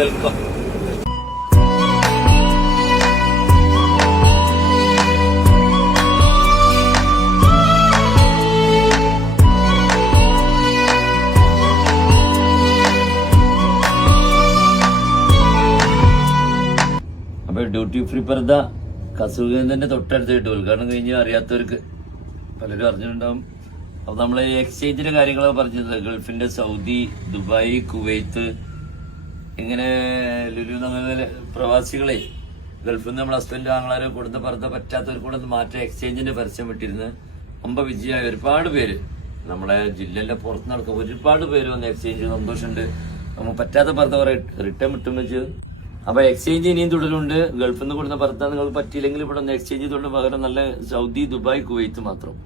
Welcome. അപ്പൊ duty free പർദ്ദ കസൂകേന്ദ്രന്റെ തൊട്ടടുത്തായിട്ട് ഉദ്ഘാടനം കഴിഞ്ഞ് അറിയാത്തവർക്ക് പലരും അറിഞ്ഞിട്ടുണ്ടാവും. അപ്പൊ നമ്മള് എക്സ്ചേഞ്ചിന്റെ കാര്യങ്ങളൊക്കെ പറഞ്ഞത് ഗൾഫിന്റെ സൗദി, ദുബായ്, കുവൈത്ത്, ഇങ്ങനെ ലുലു അങ്ങനെ പ്രവാസികളെ ഗൾഫിൽ നിന്ന് നമ്മൾ ഹസ്ബൻഡ് ആങ്ങളാരെ കൊടുത്ത പർദ്ദ പറ്റാത്തവർക്ക് കൂടെ മാറ്റം എക്സ്ചേഞ്ചിന്റെ പരസ്യം വിട്ടിരുന്ന് വിജയമായ ഒരുപാട് പേര് നമ്മളെ ജില്ലന്റെ പുറത്ത് നടക്കുന്ന ഒരുപാട് പേര് വന്ന് എക്സ്ചേഞ്ച് സന്തോഷമുണ്ട്. നമുക്ക് പറ്റാത്ത പർദ്ദ റിട്ടേൺ വിട്ടും വെച്ച്. അപ്പൊ എക്സ്ചേഞ്ച് ഇനിയും തുടരുന്നുണ്ട്. ഗൾഫിൽ നിന്ന് കൊടുക്കുന്ന പർദ്ദ നിങ്ങൾക്ക് പറ്റിയില്ലെങ്കിൽ ഇവിടെ ഒന്ന് എക്സ്ചേഞ്ച് തൊട്ട് പകരം നല്ല സൗദി, ദുബായ്, കുവൈത്ത് മാത്രം.